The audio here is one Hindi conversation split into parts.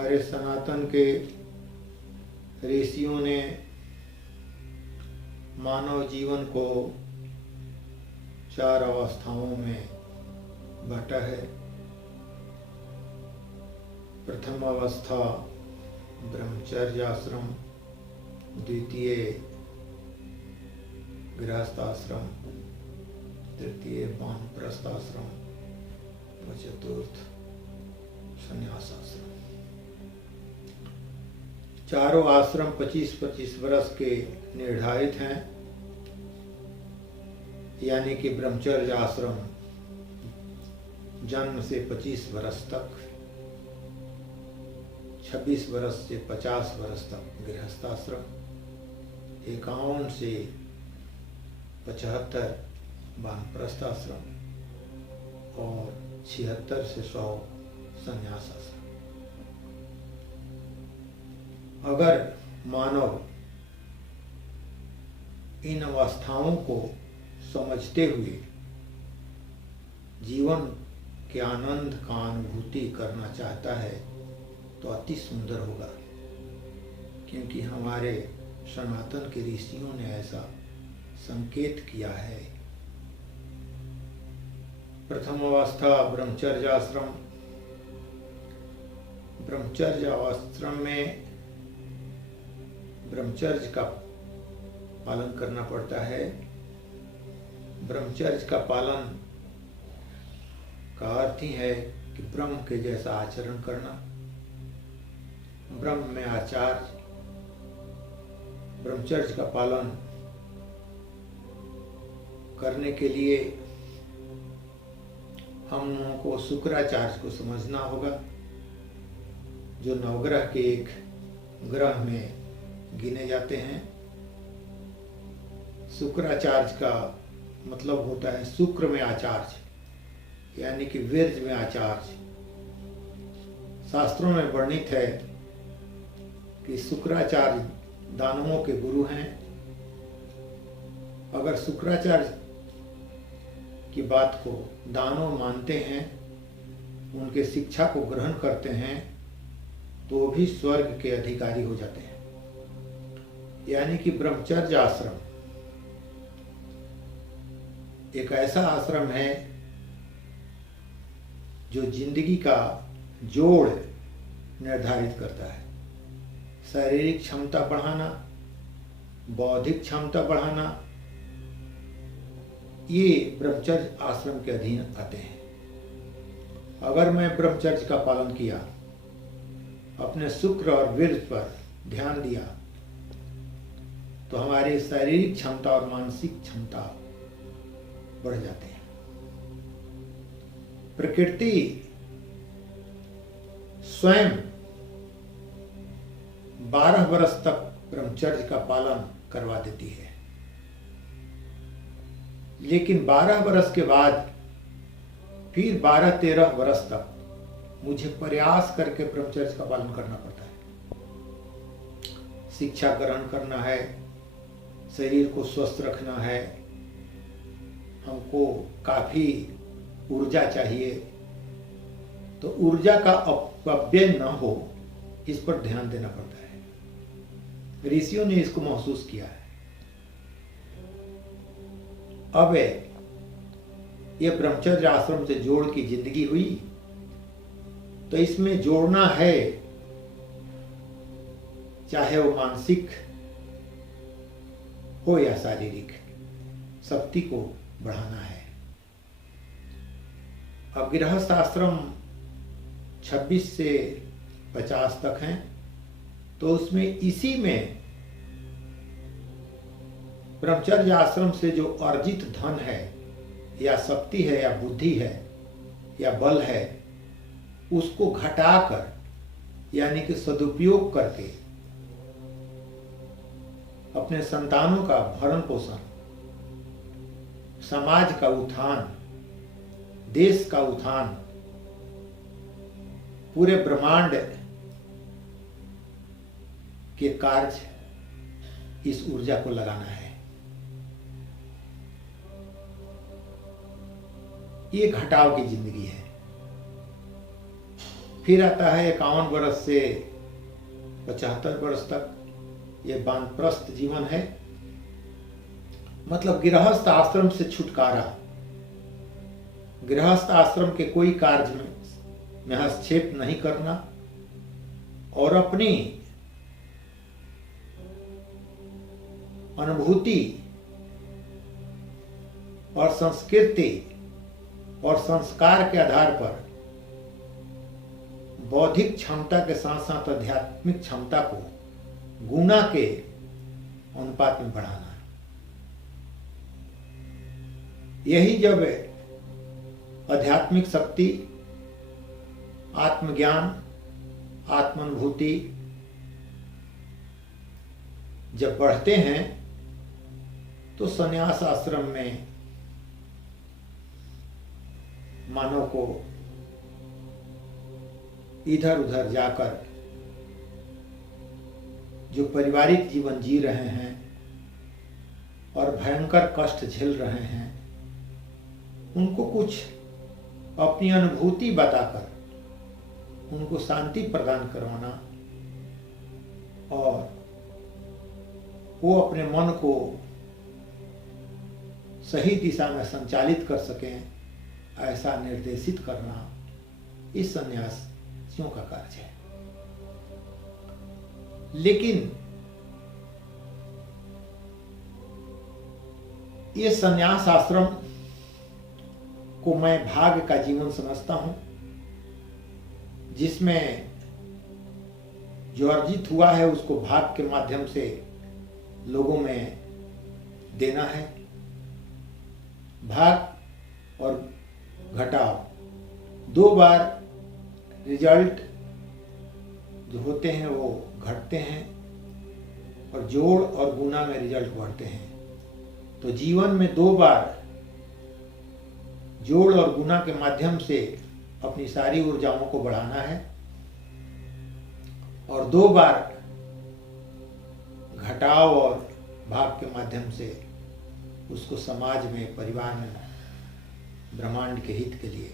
हमारे सनातन के ऋषियों ने मानव जीवन को 4 अवस्थाओं में बांटा है। प्रथम अवस्था ब्रह्मचर्य आश्रम, द्वितीय गृहस्थाश्रम, तृतीय वानप्रस्थ आश्रम और चतुर्थ संन्यास आश्रम। चारों आश्रम 25-25 वर्ष के निर्धारित हैं, यानी कि ब्रह्मचर्य आश्रम जन्म से 25 वर्ष तक, 26 वर्ष से 50 वर्ष तक गृहस्थाश्रम, 51 से 75 वानप्रस्थ आश्रम और 76 से 100 संन्यास आश्रम। अगर मानव इन अवस्थाओं को समझते हुए जीवन के आनंद का अनुभूति करना चाहता है तो अति सुंदर होगा, क्योंकि हमारे सनातन के ऋषियों ने ऐसा संकेत किया है। प्रथम अवस्था ब्रह्मचर्य आश्रम। ब्रह्मचर्य आश्रम में ब्रह्मचर्य का पालन करना पड़ता है। ब्रह्मचर्य का पालन का अर्थ ही है कि ब्रह्म के जैसा आचरण करना, ब्रह्म में आचार्य। ब्रह्मचर्य का पालन करने के लिए हम लोगों को शुक्राचार्य को समझना होगा, जो नवग्रह के एक ग्रह में गिने जाते हैं। शुक्राचार्य का मतलब होता है शुक्र में आचार्य, यानी कि वीर्ज में आचार्य। शास्त्रों में वर्णित है कि शुक्राचार्य दानवों के गुरु हैं। अगर शुक्राचार्य की बात को दानव मानते हैं, उनके शिक्षा को ग्रहण करते हैं, तो भी स्वर्ग के अधिकारी हो जाते हैं। यानी कि ब्रह्मचर्य आश्रम एक ऐसा आश्रम है जो जिंदगी का जोड़ निर्धारित करता है। शारीरिक क्षमता बढ़ाना, बौद्धिक क्षमता बढ़ाना, ये ब्रह्मचर्य आश्रम के अधीन आते हैं। अगर मैं ब्रह्मचर्य का पालन किया, अपने शुक्र और वीर्य पर ध्यान दिया, तो हमारी शारीरिक क्षमता और मानसिक क्षमता बढ़ जाते हैं। प्रकृति स्वयं 12 वर्ष तक ब्रह्मचर्य का पालन करवा देती है, लेकिन 12 वर्ष के बाद फिर 12-13 वर्ष तक मुझे प्रयास करके ब्रह्मचर्य का पालन करना पड़ता है। शिक्षा ग्रहण करना है, शरीर को स्वस्थ रखना है, हमको काफी ऊर्जा चाहिए, तो ऊर्जा का अपव्यय न हो, इस पर ध्यान देना पड़ता है। ऋषियों ने इसको महसूस किया है। अब ये ब्रह्मचर्य आश्रम से जोड़ की जिंदगी हुई, तो इसमें जोड़ना है, चाहे वो मानसिक हो या शारीरिक, शक्ति को बढ़ाना है। अब गृहस्थ आश्रम 26 से 50 तक हैं, तो उसमें इसी में ब्रह्मचर्य आश्रम से जो अर्जित धन है या शक्ति है या बुद्धि है या बल है, उसको घटाकर, यानी कि सदुपयोग करके अपने संतानों का भरण पोषण, समाज का उत्थान, देश का उत्थान, पूरे ब्रह्मांड के कार्य इस ऊर्जा को लगाना है। ये घटाव की जिंदगी है। फिर आता है 51 वर्ष से 75 वर्ष तक, ये वानप्रस्थ जीवन है, मतलब गृहस्थ आश्रम से छुटकारा। गृहस्थ आश्रम के कोई कार्य में हस्तक्षेप नहीं करना और अपनी अनुभूति और संस्कृति और संस्कार के आधार पर बौद्धिक क्षमता के साथ साथ आध्यात्मिक क्षमता को गुना के अनुपात में बढ़ाना। यही जब आध्यात्मिक शक्ति, आत्मज्ञान, आत्मानुभूति जब बढ़ते हैं तो संन्यास आश्रम में मानव को इधर उधर जाकर जो पारिवारिक जीवन जी रहे हैं और भयंकर कष्ट झेल रहे हैं, उनको कुछ अपनी अनुभूति बताकर उनको शांति प्रदान करवाना और वो अपने मन को सही दिशा में संचालित कर सकें, ऐसा निर्देशित करना इस संन्यासियों का कार्य है। लेकिन ये संन्यास आश्रम को मैं भाग्य का जीवन समझता हूं, जिसमें जो अर्जित हुआ है उसको भाग्य के माध्यम से लोगों में देना है। भाग और घटाव 2 बार रिजल्ट जो होते हैं वो घटते हैं और जोड़ और गुना में रिजल्ट बढ़ते हैं। तो जीवन में 2 बार जोड़ और गुना के माध्यम से अपनी सारी ऊर्जाओं को बढ़ाना है और 2 बार घटाव और भाग के माध्यम से उसको समाज में, परिवार में, ब्रह्मांड के हित के लिए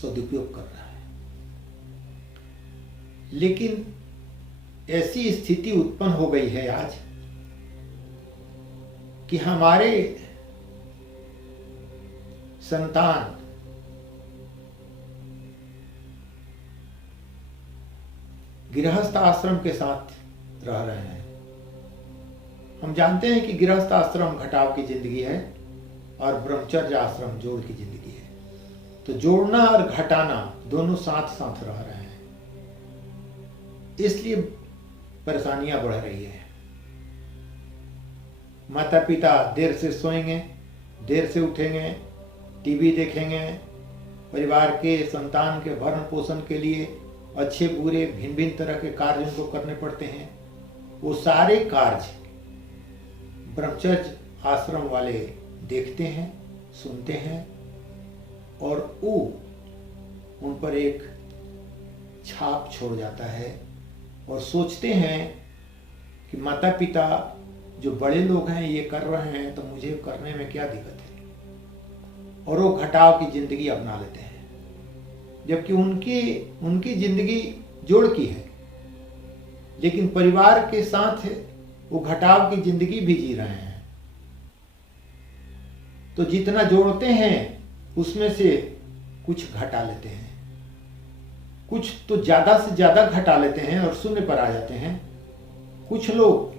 सदुपयोग कर रहा है। लेकिन ऐसी स्थिति उत्पन्न हो गई है आज कि हमारे संतान गृहस्थ आश्रम के साथ रह रहे हैं। हम जानते हैं कि गृहस्थ आश्रम घटाव की जिंदगी है और ब्रह्मचर्य आश्रम जोड़ की जिंदगी है। तो जोड़ना और घटाना दोनों साथ साथ रह रहे हैं, इसलिए परेशानियां बढ़ रही है। माता पिता देर से सोएंगे, देर से उठेंगे, टीवी देखेंगे, परिवार के संतान के भरण पोषण के लिए अच्छे बुरे भिन्न भिन्न तरह के कार्य उनको करने पड़ते हैं। वो सारे कार्य ब्रह्मचर्य आश्रम वाले देखते हैं, सुनते हैं और वो उन पर एक छाप छोड़ जाता है और सोचते हैं कि माता पिता जो बड़े लोग हैं ये कर रहे हैं तो मुझे करने में क्या दिक्कत है, और वो घटाव की जिंदगी अपना लेते हैं। जबकि उनकी जिंदगी जोड़ की है, लेकिन परिवार के साथ वो घटाव की जिंदगी भी जी रहे हैं। तो जितना जोड़ते हैं उसमें से कुछ घटा लेते हैं, कुछ तो ज्यादा से ज्यादा घटा लेते हैं और शून्य पर आ जाते हैं। कुछ लोग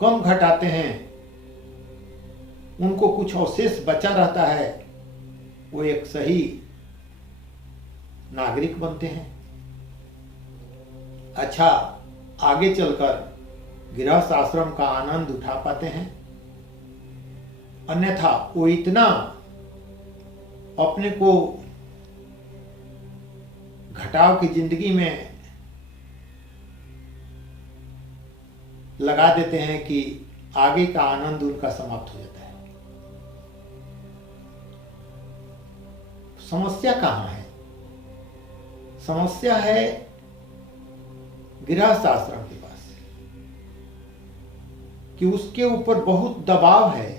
कम घटाते हैं, उनको कुछ अवशेष बचा रहता है, वो एक सही नागरिक बनते हैं। अच्छा, आगे चलकर गृहस्थ आश्रम का आनंद उठा पाते हैं। अन्यथा वो इतना अपने को घटाव की जिंदगी में लगा देते हैं कि आगे का आनंद उनका समाप्त हो जाता है। समस्या कहां है? समस्या है गृहस्थ आश्रम के पास कि उसके ऊपर बहुत दबाव है।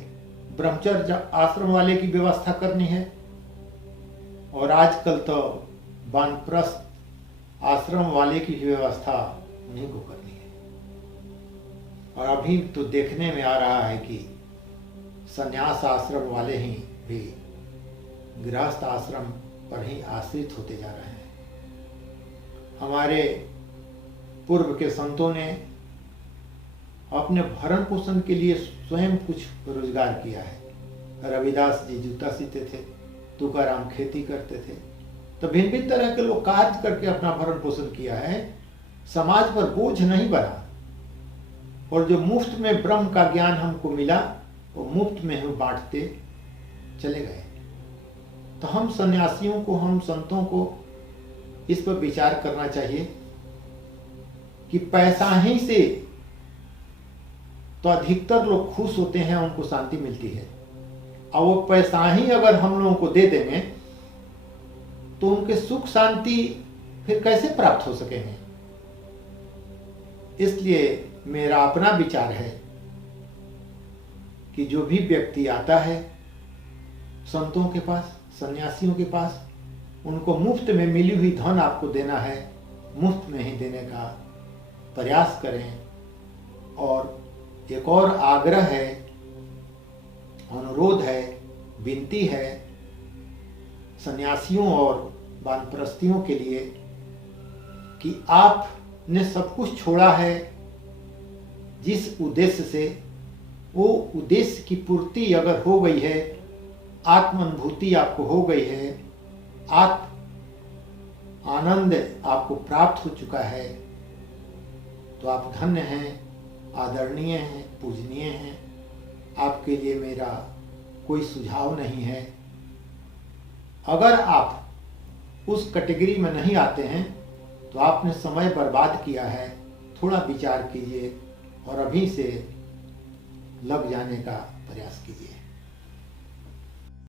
ब्रह्मचर्य आश्रम वाले की व्यवस्था करनी है और आजकल तो वानप्रस्थ आश्रम वाले की व्यवस्था उन्हीं को करनी है। और अभी तो देखने में आ रहा है कि संन्यास आश्रम वाले ही भी गृहस्थ आश्रम पर ही आश्रित होते जा रहे हैं। हमारे पूर्व के संतों ने अपने भरण पोषण के लिए स्वयं कुछ रोजगार किया है। रविदास जी जूता सीते थे, तुकाराम खेती करते थे, तो भिन्न भिन्न तरह के लोग कार्य करके अपना भरण पोषण किया है, समाज पर बोझ नहीं बना। और जो मुफ्त में ब्रह्म का ज्ञान हमको मिला वो मुफ्त में हम बांटते चले गए। तो हम सन्यासियों को, हम संतों को इस पर विचार करना चाहिए कि पैसा ही से तो अधिकतर लोग खुश होते हैं, उनको शांति मिलती है। और वो पैसा ही अगर हम लोगों को दे देंगे तो उनके सुख शांति फिर कैसे प्राप्त हो सकेंगे। इसलिए मेरा अपना विचार है कि जो भी व्यक्ति आता है संतों के पास, सन्यासियों के पास, उनको मुफ्त में मिली हुई धन आपको देना है, मुफ्त में ही देने का प्रयास करें। और एक और आग्रह है, अनुरोध है, विनती है सन्यासियों और वानप्रस्थियों के लिए कि आपने सब कुछ छोड़ा है जिस उद्देश्य से, वो उद्देश्य की पूर्ति अगर हो गई है, आत्म अनुभूति आपको हो गई है, आत्म आनंद आपको प्राप्त हो चुका है, तो आप धन्य हैं, आदरणीय हैं, पूजनीय हैं। आपके लिए मेरा कोई सुझाव नहीं है। अगर आप उस कैटेगरी में नहीं आते हैं तो आपने समय बर्बाद किया है। थोड़ा विचार कीजिए और अभी से लग जाने का प्रयास कीजिए।